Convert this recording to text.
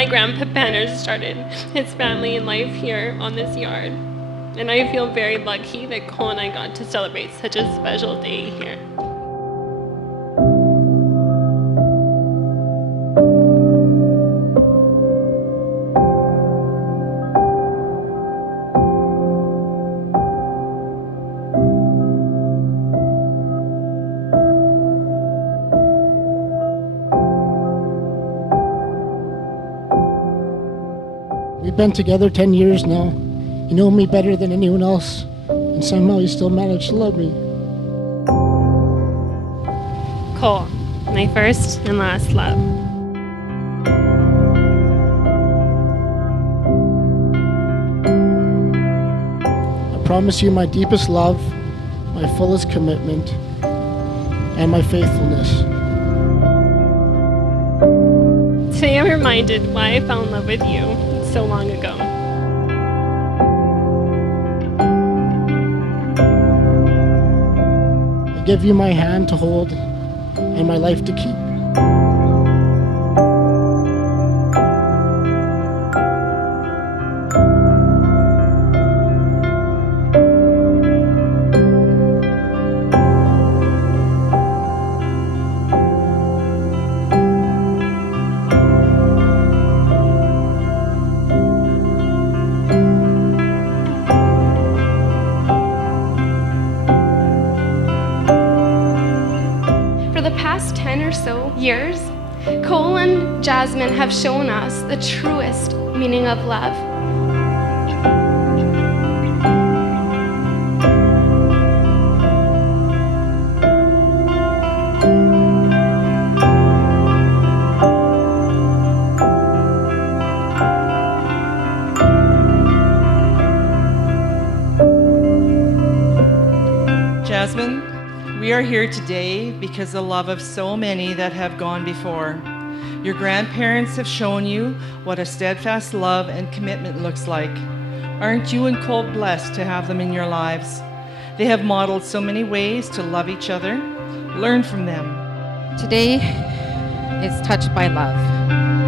My grandpa Banner started his family and life here on this yard. And I feel very lucky that Cole and I got to celebrate such a special day here. We've been together 10 years now. You know me better than anyone else, and somehow you still manage to love me. Cole, my first and last love. I promise you my deepest love, my fullest commitment, and my faithfulness. Today I'm reminded why I fell in love with you so long ago. I give you my hand to hold and my life to keep. For the past 10 or so years, Cole and Jasmine have shown us the truest meaning of love. Jasmine, we are here today because of the love of so many that have gone before. Your grandparents have shown you what a steadfast love and commitment looks like. Aren't you and Cole blessed to have them in your lives? They have modeled so many ways to love each other. Learn from them. Today is touched by love.